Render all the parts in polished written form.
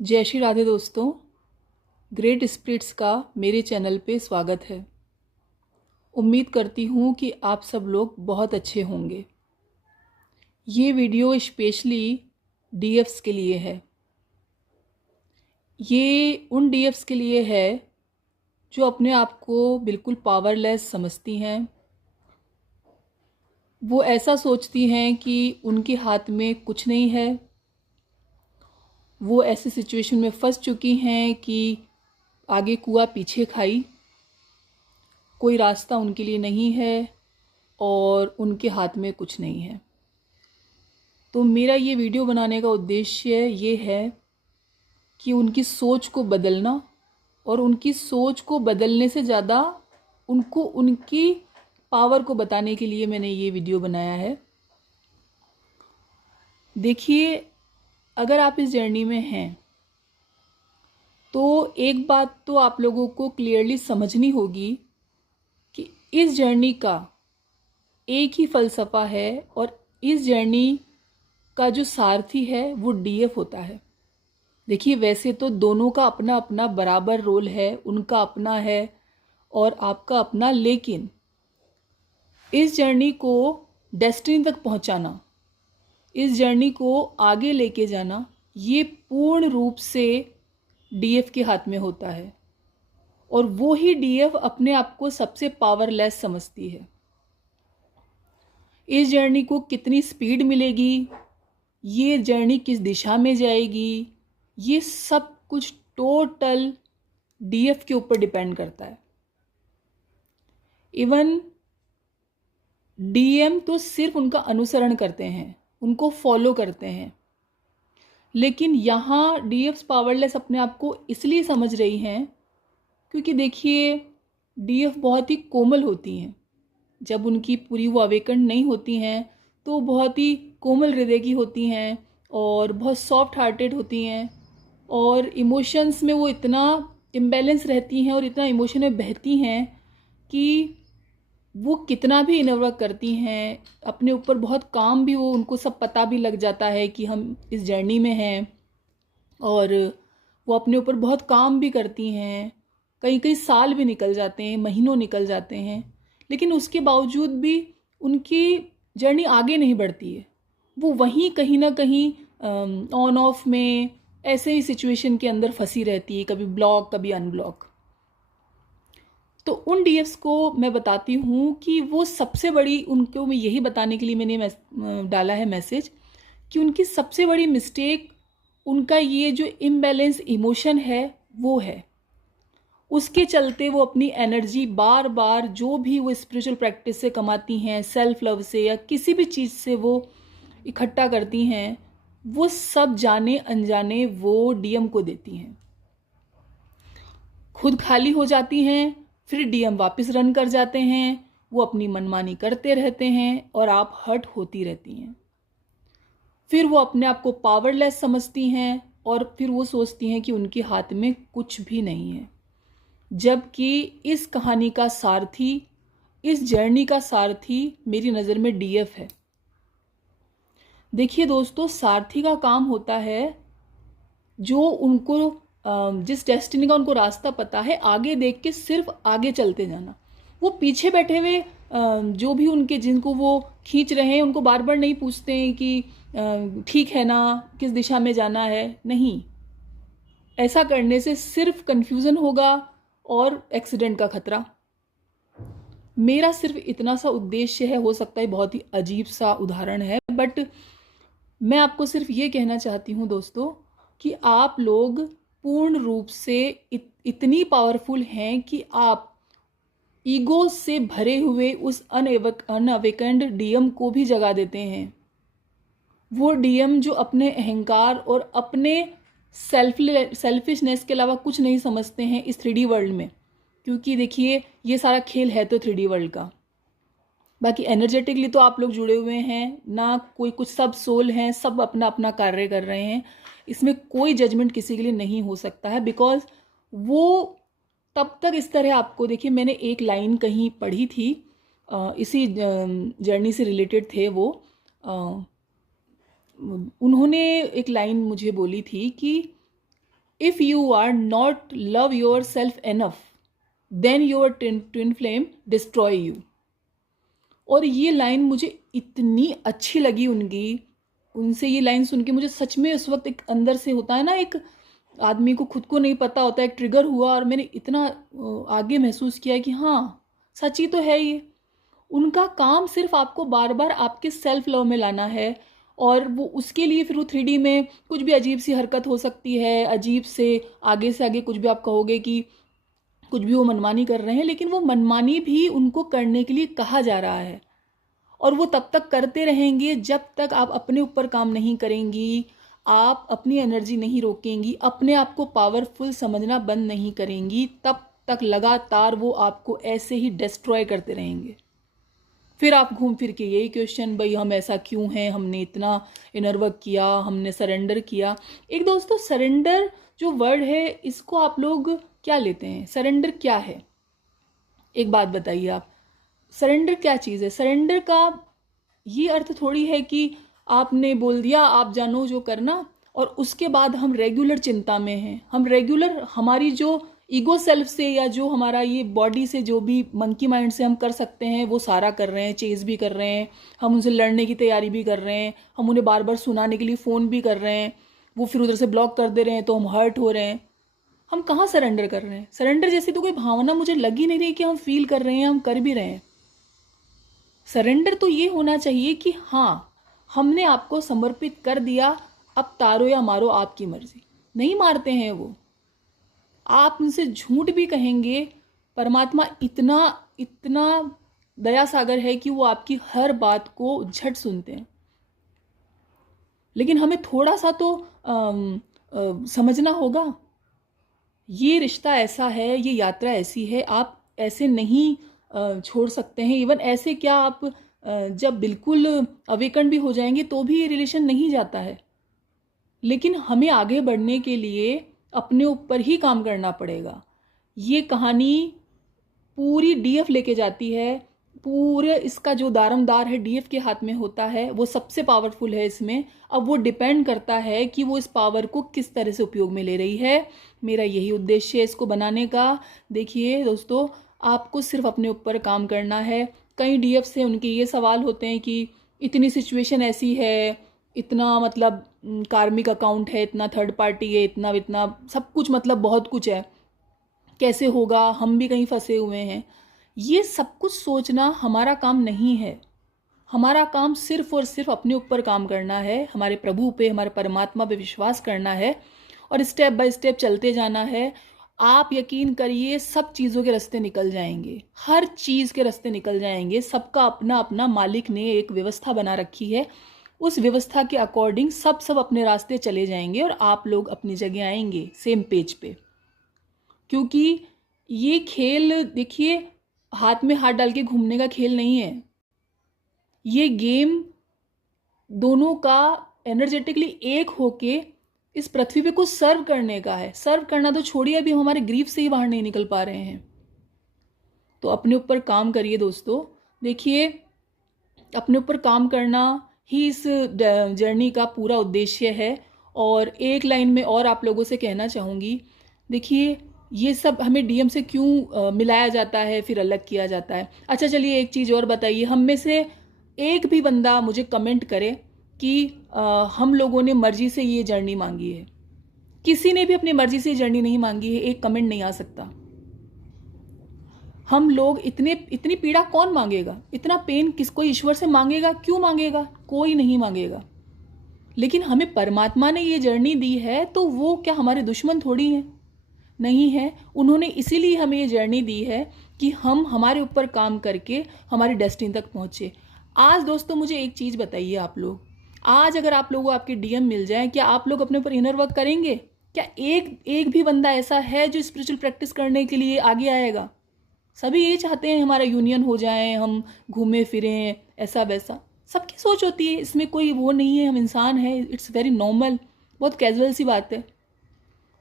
जय श्री राधे दोस्तों। Great spirits का मेरे चैनल पे स्वागत है। उम्मीद करती हूँ कि आप सब लोग बहुत अच्छे होंगे। ये वीडियो स्पेशली डीएफ्स के लिए है। ये उन डीएफ्स के लिए है जो अपने आप को बिल्कुल पावरलेस समझती हैं। वो ऐसा सोचती हैं कि उनके हाथ में कुछ नहीं है। वो ऐसी सिचुएशन में फंस चुकी हैं कि आगे कुआं पीछे खाई, कोई रास्ता उनके लिए नहीं है और उनके हाथ में कुछ नहीं है। तो मेरा ये वीडियो बनाने का उद्देश्य ये है कि उनकी सोच को बदलना, और उनकी सोच को बदलने से ज़्यादा उनको उनकी पावर को बताने के लिए मैंने ये वीडियो बनाया है। देखिए, अगर आप इस जर्नी में हैं तो एक बात तो आप लोगों को क्लियरली समझनी होगी कि इस जर्नी का एक ही फ़लसफ़ा है, और इस जर्नी का जो सारथी है वो डीएफ होता है। देखिए, वैसे तो दोनों का अपना अपना बराबर रोल है, उनका अपना है और आपका अपना, लेकिन इस जर्नी को डेस्टिनी तक पहुंचाना, इस जर्नी को आगे लेके जाना, ये पूर्ण रूप से डीएफ के हाथ में होता है। और वो ही डीएफ अपने आप को सबसे पावरलेस समझती है। इस जर्नी को कितनी स्पीड मिलेगी, ये जर्नी किस दिशा में जाएगी, ये सब कुछ टोटल डीएफ के ऊपर डिपेंड करता है। इवन डीएम तो सिर्फ उनका अनुसरण करते हैं, उनको फॉलो करते हैं, लेकिन यहाँ डीएफ्स पावरलेस अपने आप को इसलिए समझ रही हैं क्योंकि देखिए, डीएफ बहुत ही कोमल होती हैं। जब उनकी पूरी वो अवेकन नहीं होती हैं तो बहुत ही कोमल हृदय की होती हैं और बहुत सॉफ्ट हार्टेड होती हैं, और इमोशंस में वो इतना इम्बैलेंस रहती हैं और इतना इमोशन में बहती हैं कि वो कितना भी इनर वर्क करती हैं, अपने ऊपर बहुत काम भी, वो उनको सब पता भी लग जाता है कि हम इस जर्नी में हैं, और वो अपने ऊपर बहुत काम भी करती हैं। कई कई साल भी निकल जाते हैं, महीनों निकल जाते हैं, लेकिन उसके बावजूद भी उनकी जर्नी आगे नहीं बढ़ती है। वो वहीं कहीं ना कहीं ऑन ऑफ में ऐसे ही सिचुएशन के अंदर फंसी रहती है, कभी ब्लॉक कभी अनब्लॉक। तो उन डीएफ्स को मैं बताती हूँ कि वो सबसे बड़ी, उनको मैं यही बताने के लिए मैंने डाला है मैसेज, कि उनकी सबसे बड़ी मिस्टेक उनका ये जो इम्बैलेंस इमोशन है वो है। उसके चलते वो अपनी एनर्जी बार बार जो भी वो स्पिरिचुअल प्रैक्टिस से कमाती हैं, सेल्फ लव से या किसी भी चीज़ से वो इकट्ठा करती हैं, वो सब जाने अनजाने वो डीएम को देती हैं। खुद खाली हो जाती हैं, फिर डीएम वापस रन कर जाते हैं, वो अपनी मनमानी करते रहते हैं और आप हर्ट होती रहती हैं। फिर वो अपने आप को पावरलेस समझती हैं और फिर वो सोचती हैं कि उनके हाथ में कुछ भी नहीं है, जबकि इस कहानी का सारथी, इस जर्नी का सारथी मेरी नज़र में डीएफ है। देखिए दोस्तों, सारथी का काम होता है जो उनको जिस डेस्टिनी का उनको रास्ता पता है, आगे देख के सिर्फ आगे चलते जाना। वो पीछे बैठे हुए जो भी उनके, जिनको वो खींच रहे हैं, उनको बार बार नहीं पूछते हैं कि ठीक है ना, किस दिशा में जाना है। नहीं, ऐसा करने से सिर्फ कंफ्यूजन होगा और एक्सीडेंट का खतरा। मेरा सिर्फ इतना सा उद्देश्य है, हो सकता है बहुत ही अजीब सा उदाहरण है, बट मैं आपको सिर्फ ये कहना चाहती हूँ दोस्तों कि आप लोग पूर्ण रूप से इतनी पावरफुल हैं कि आप ईगो से भरे हुए उस अनअवेकन्ड डीएम को भी जगा देते हैं। वो डीएम जो अपने अहंकार और अपने सेल्फिशनेस के अलावा कुछ नहीं समझते हैं इस 3D वर्ल्ड में, क्योंकि देखिए, ये सारा खेल है तो 3D वर्ल्ड का। बाकी एनर्जेटिकली तो आप लोग जुड़े हुए हैं ना, कोई कुछ, सब सोल हैं, सब अपना अपना कार्य कर रहे हैं। इसमें कोई जजमेंट किसी के लिए नहीं हो सकता है, बिकॉज वो तब तक इस तरह आपको, देखिए, मैंने एक लाइन कहीं पढ़ी थी, इसी जर्नी से रिलेटेड थे वो, उन्होंने एक लाइन मुझे बोली थी कि if you are not love yourself enough then your twin flame destroy you. और ये लाइन मुझे इतनी अच्छी लगी उनसे ये लाइन सुन के मुझे सच में उस वक्त एक अंदर से होता है ना, एक आदमी को खुद को नहीं पता होता, एक ट्रिगर हुआ और मैंने इतना आगे महसूस किया कि हाँ सच ही तो है ये। उनका काम सिर्फ आपको बार बार आपके सेल्फ लव में लाना है, और वो उसके लिए फिर वो 3D में कुछ भी अजीब सी हरकत हो सकती है, अजीब से आगे कुछ भी आप कहोगे कि कुछ भी वो मनमानी कर रहे हैं, लेकिन वो मनमानी भी उनको करने के लिए कहा जा रहा है। और वो तब तक करते रहेंगे जब तक आप अपने ऊपर काम नहीं करेंगी, आप अपनी एनर्जी नहीं रोकेंगी, अपने आप को पावरफुल समझना बंद नहीं करेंगी, तब तक लगातार वो आपको ऐसे ही डिस्ट्रॉय करते रहेंगे। फिर आप घूम फिर के यही क्वेश्चन, भाई हम ऐसा क्यों हैं, हमने इतना इनर वर्क किया, हमने सरेंडर किया। एक दोस्तों, सरेंडर जो वर्ड है इसको आप लोग क्या लेते हैं? सरेंडर क्या है? एक बात बताइए आप, सरेंडर क्या चीज़ है? सरेंडर का ये अर्थ थोड़ी है कि आपने बोल दिया आप जानो जो करना, और उसके बाद हम रेगुलर चिंता में हैं, हम रेगुलर हमारी जो ईगो सेल्फ से या जो हमारा ये बॉडी से जो भी मंकी माइंड से हम कर सकते हैं वो सारा कर रहे हैं, चेज भी कर रहे हैं, हम उनसे लड़ने की तैयारी भी कर रहे हैं, हम उन्हें बार बार सुनाने के लिए फ़ोन भी कर रहे हैं, वो फिर उधर से ब्लॉक कर दे रहे हैं तो हम हर्ट हो रहे हैं। हम कहाँ सरेंडर कर रहे हैं? सरेंडर जैसी तो कोई भावना मुझे लग ही नहीं रही कि हम फील कर रहे हैं, हम कर भी रहे हैं। सरेंडर तो ये होना चाहिए कि हाँ हमने आपको समर्पित कर दिया, अब तारो या मारो आपकी मर्जी। नहीं मारते हैं वो, आप उनसे झूठ भी कहेंगे, परमात्मा इतना इतना दया सागर है कि वो आपकी हर बात को झट सुनते हैं। लेकिन हमें थोड़ा सा तो समझना होगा, ये रिश्ता ऐसा है, ये यात्रा ऐसी है, आप ऐसे नहीं छोड़ सकते हैं। इवन ऐसे क्या, आप जब बिल्कुल अवेकन भी हो जाएंगे तो भी ये रिलेशन नहीं जाता है। लेकिन हमें आगे बढ़ने के लिए अपने ऊपर ही काम करना पड़ेगा। ये कहानी पूरी डीएफ लेके जाती है, पूरे इसका जो दारमदार है डीएफ के हाथ में होता है, वो सबसे पावरफुल है इसमें। अब वो डिपेंड करता है कि वो इस पावर को किस तरह से उपयोग में ले रही है। मेरा यही उद्देश्य है इसको बनाने का। देखिए दोस्तों, आपको सिर्फ अपने ऊपर काम करना है। कई डीएफ से उनके ये सवाल होते हैं कि इतनी सिचुएशन ऐसी है, इतना मतलब कार्मिक अकाउंट है, इतना थर्ड पार्टी है, इतना इतना सब कुछ, मतलब बहुत कुछ है, कैसे होगा, हम भी कहीं फंसे हुए हैं। ये सब कुछ सोचना हमारा काम नहीं है। हमारा काम सिर्फ और सिर्फ अपने ऊपर काम करना है, हमारे प्रभु पे, हमारे परमात्मा पे विश्वास करना है और स्टेप बाय स्टेप चलते जाना है। आप यकीन करिए सब चीज़ों के रास्ते निकल जाएंगे, हर चीज़ के रास्ते निकल जाएंगे। सबका अपना अपना मालिक ने एक व्यवस्था बना रखी है, उस व्यवस्था के अकॉर्डिंग सब अपने रास्ते चले जाएंगे और आप लोग अपनी जगह आएंगे सेम पेज पे। क्योंकि ये खेल देखिए हाथ में हाथ डाल के घूमने का खेल नहीं है। ये गेम दोनों का एनर्जेटिकली एक होके इस पृथ्वी पे कुछ सर्व करने का है। सर्व करना तो छोड़िए, अभी हम हमारे ग्रीफ से ही बाहर नहीं निकल पा रहे हैं। तो अपने ऊपर काम करिए दोस्तों। देखिए, अपने ऊपर काम करना ही इस जर्नी का पूरा उद्देश्य है। और एक लाइन में और आप लोगों से कहना चाहूँगी, देखिए ये सब हमें डीएम से क्यों मिलाया जाता है, फिर अलग किया जाता है। अच्छा चलिए एक चीज़ और बताइए, हम में से एक भी बंदा मुझे कमेंट करे कि हम लोगों ने मर्जी से ये जर्नी मांगी है। किसी ने भी अपनी मर्जी से जर्नी नहीं मांगी है, एक कमेंट नहीं आ सकता। हम लोग इतनी पीड़ा कौन मांगेगा, इतना पेन किसको ईश्वर से मांगेगा? क्यों मांगेगा? कोई नहीं मांगेगा। लेकिन हमें परमात्मा ने ये जर्नी दी है तो वो क्या हमारे दुश्मन थोड़ी हैं? नहीं है। उन्होंने इसीलिए हमें ये जर्नी दी है कि हम हमारे ऊपर काम करके हमारी डेस्टिनी तक पहुँचे। आज दोस्तों मुझे एक चीज़ बताइए, आप लोग आज अगर आप लोगों को आपके डीएम मिल जाए, क्या आप लोग अपने ऊपर इनर वर्क करेंगे? क्या एक भी बंदा ऐसा है जो स्पिरिचुअल प्रैक्टिस करने के लिए आगे आएगा? सभी ये चाहते हैं हमारा यूनियन हो जाए, हम घूमे फिरें, ऐसा वैसा सबकी सोच होती है, इसमें कोई वो नहीं है, हम इंसान हैं, इट्स वेरी नॉर्मल, बहुत कैजुअल सी बात है।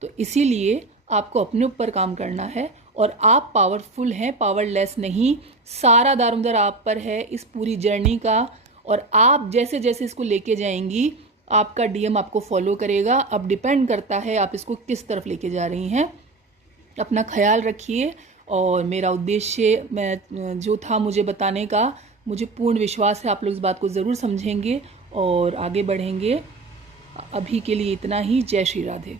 तो इसीलिए आपको अपने ऊपर काम करना है और आप पावरफुल हैं, पावरलेस नहीं। सारा दारोमदार आप पर है इस पूरी जर्नी का, और आप जैसे जैसे इसको लेके जाएंगी आपका डीएम आपको फॉलो करेगा। अब डिपेंड करता है आप इसको किस तरफ लेके जा रही हैं। अपना ख्याल रखिए। और मेरा उद्देश्य मैं जो था मुझे बताने का, मुझे पूर्ण विश्वास है आप लोग इस बात को ज़रूर समझेंगे और आगे बढ़ेंगे। अभी के लिए इतना ही। जय श्री राधे।